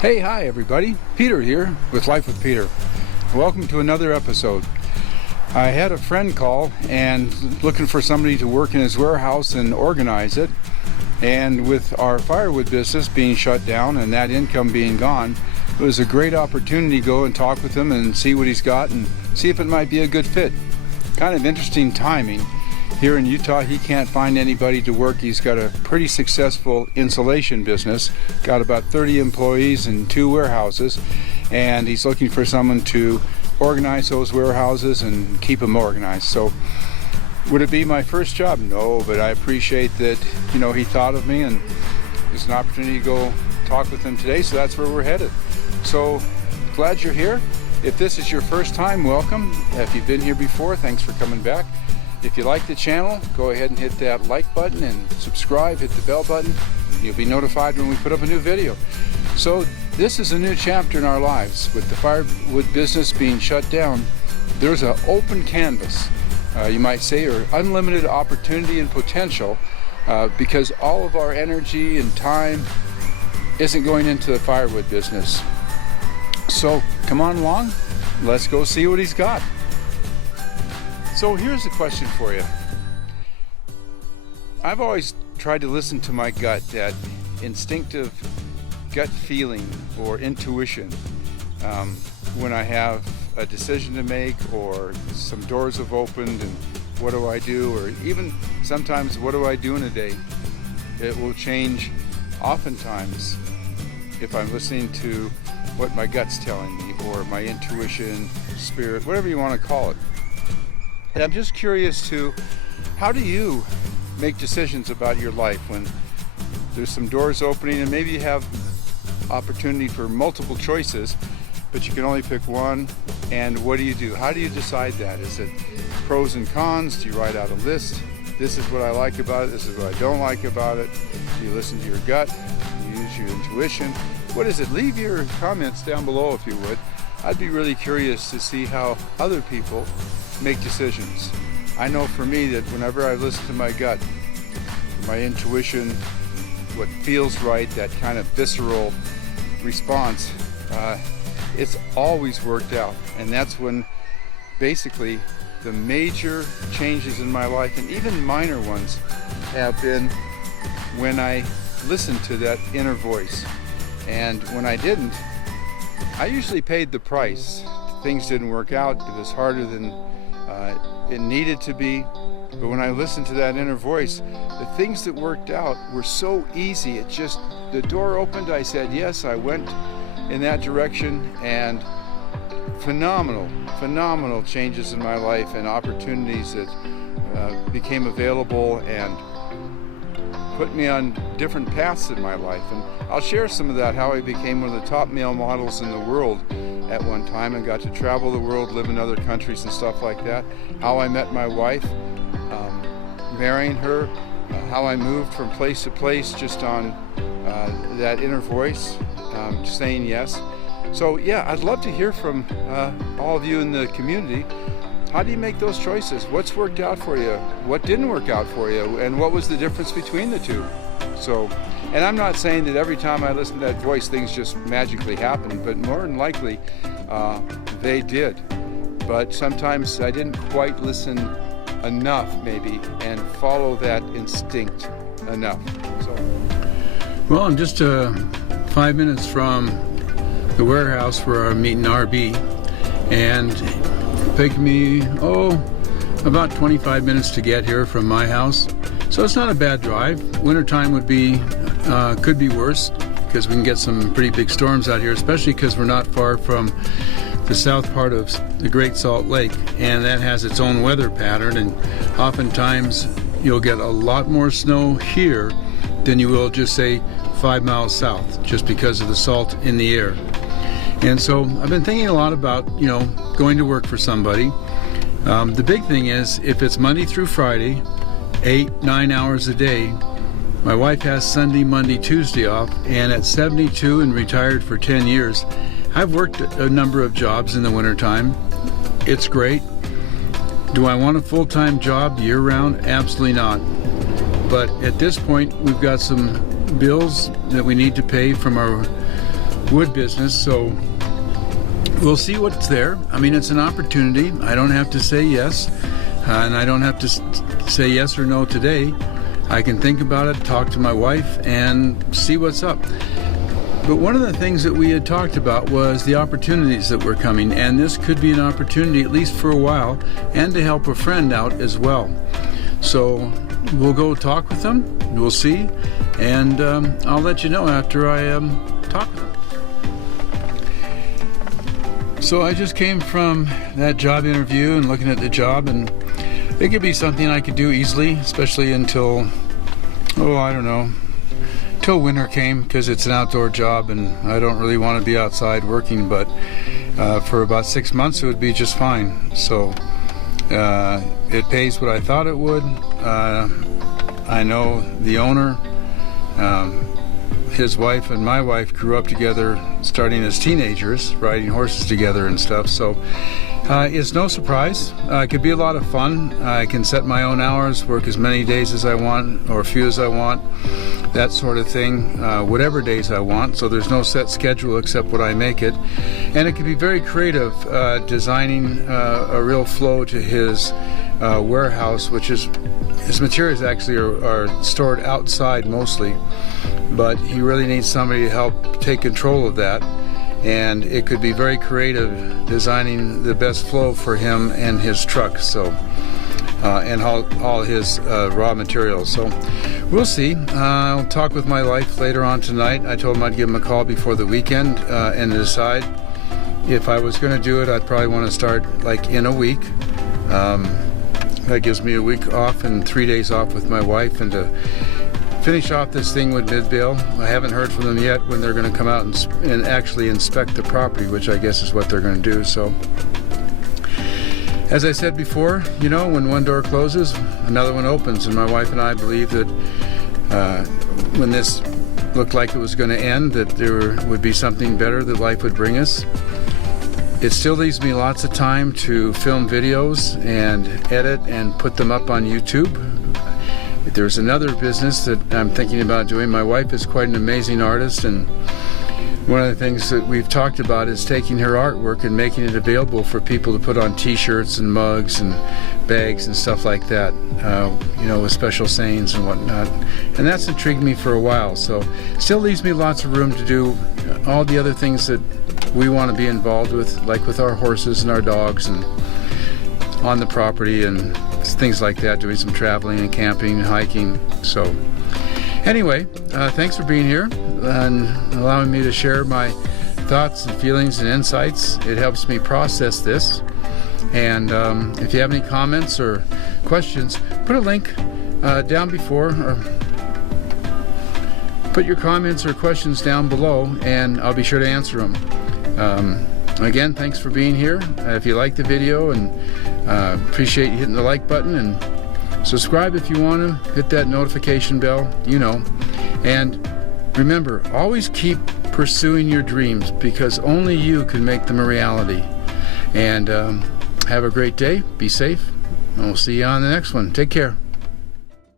Hey, hi everybody. Peter here with Life with Peter. Welcome to another episode. I had a friend call and looking for somebody to work in his warehouse and organize it. And with our firewood business being shut down and that income being gone, it was a great opportunity to go and talk with him and see what he's got and see if it might be a good fit. Kind of interesting timing. Here in Utah, he can't find anybody to work. He's got a pretty successful insulation business, got about 30 employees and 2 warehouses, and he's looking for someone to organize those warehouses and keep them organized. So would it be my first job? No, but I appreciate that, he thought of me, and it's an opportunity to go talk with him today, so that's where we're headed. So glad you're here. If this is your first time, welcome. If you've been here before, thanks for coming back. If you like the channel, go ahead and hit that like button and subscribe, hit the bell button. You'll be notified when we put up a new video. So this is a new chapter in our lives. With the firewood business being shut down, there's an open canvas, you might say, or unlimited opportunity and potential, because all of our energy and time isn't going into the firewood business. So come on along, let's go see what he's got. So here's a question for you. I've always tried to listen to my gut, that instinctive gut feeling or intuition, when I have a decision to make or some doors have opened and what do I do, or even sometimes what do I do in a day. It will change oftentimes if I'm listening to what my gut's telling me, or my intuition, spirit, whatever you want to call it. And I'm just curious to, how do you make decisions about your life when there's some doors opening and maybe you have opportunity for multiple choices, but you can only pick one, and what do? How do you decide that? Is it pros and cons? Do you write out a list? This is what I like about it, this is what I don't like about it. Do you listen to your gut? Do you use your intuition? What is it? Leave your comments down below if you would. I'd be really curious to see how other people make decisions. I know for me that whenever I listen to my gut, my intuition, what feels right, that kind of visceral response, it's always worked out. And that's when basically the major changes in my life, and even minor ones, have been when I listened to that inner voice. And when I didn't, I usually paid the price. Things didn't work out. It was harder than it needed to be. But when I listened to that inner voice, the things that worked out were so easy. It just, the door opened, I said yes, I went in that direction, and phenomenal changes in my life and opportunities that became available and put me on different paths in my life. And I'll share some of that, how I became one of the top male models in the world at one time and got to travel the world, live in other countries and stuff like that. How I met my wife, marrying her, how I moved from place to place just on that inner voice, saying yes. So yeah, I'd love to hear from all of you in the community. How do you make those choices? What's worked out for you? What didn't work out for you? And what was the difference between the two? So, and I'm not saying that every time I listen to that voice, things just magically happen, but more than likely, they did. But sometimes I didn't quite listen enough, maybe, and follow that instinct enough. So. Well, I'm just 5 minutes from the warehouse where I'm meeting RB, and take me, about 25 minutes to get here from my house. So it's not a bad drive. Wintertime would be, could be worse, because we can get some pretty big storms out here, especially because we're not far from the south part of the Great Salt Lake, and that has its own weather pattern, and oftentimes you'll get a lot more snow here than you will just say 5 miles south, just because of the salt in the air. And so I've been thinking a lot about, going to work for somebody. The big thing is, if it's Monday through Friday, 8-9 hours a day. My wife has Sunday, Monday, Tuesday off, and at 72 and retired for 10 years, I've worked a number of jobs in the wintertime. It's great. Do I want a full-time job year-round? Absolutely not. But at this point, we've got some bills that we need to pay from our wood business, so we'll see what's there. I mean, it's an opportunity. I don't have to say yes, and I don't have to say yes or no today. I can think about it, talk to my wife, and see what's up. But one of the things that we had talked about was the opportunities that were coming, and this could be an opportunity, at least for a while, and to help a friend out as well. So we'll go talk with them, we'll see, and I'll let you know after I talk with them. So I just came from that job interview and looking at the job, and it could be something I could do easily, especially until, I don't know, till winter came, because it's an outdoor job and I don't really want to be outside working, but for about 6 months it would be just fine. So it pays what I thought it would. I know the owner. His wife and my wife grew up together starting as teenagers, riding horses together and stuff, so it's no surprise. It could be a lot of fun. I can set my own hours, work as many days as I want, or a few as I want, that sort of thing, whatever days I want, so there's no set schedule except what I make it. And it can be very creative, designing a real flow to his warehouse, which is, his materials actually are stored outside mostly, but he really needs somebody to help take control of that. And it could be very creative, designing the best flow for him and his truck, so and all his raw materials. So we'll see. I'll talk with my wife later on tonight. I told him I'd give him a call before the weekend and decide if I was going to do it. I'd probably want to start like in a week. That gives me a week off and 3 days off with my wife, and to finish off this thing with Midvale. I haven't heard from them yet when they're going to come out and actually inspect the property, which I guess is what they're going to do. So, as I said before, you know, when one door closes, another one opens, and my wife and I believe that when this looked like it was going to end, that there would be something better that life would bring us. It still leaves me lots of time to film videos and edit and put them up on YouTube. There's another business that I'm thinking about doing. My wife is quite an amazing artist, and one of the things that we've talked about is taking her artwork and making it available for people to put on t-shirts and mugs and bags and stuff like that, you know, with special sayings and whatnot. And that's intrigued me for a while, so still leaves me lots of room to do all the other things that we want to be involved with, like with our horses and our dogs and on the property and things like that, doing some traveling and camping and hiking. So anyway, thanks for being here and allowing me to share my thoughts and feelings and insights. It helps me process this. And if you have any comments or questions, put a link down before, or put your comments or questions down below, and I'll be sure to answer them. Again, thanks for being here. If you like the video, and appreciate you hitting the like button, and subscribe if you want to. Hit that notification bell, you know. And remember, always keep pursuing your dreams, because only you can make them a reality. And have a great day. Be safe. And we'll see you on the next one. Take care.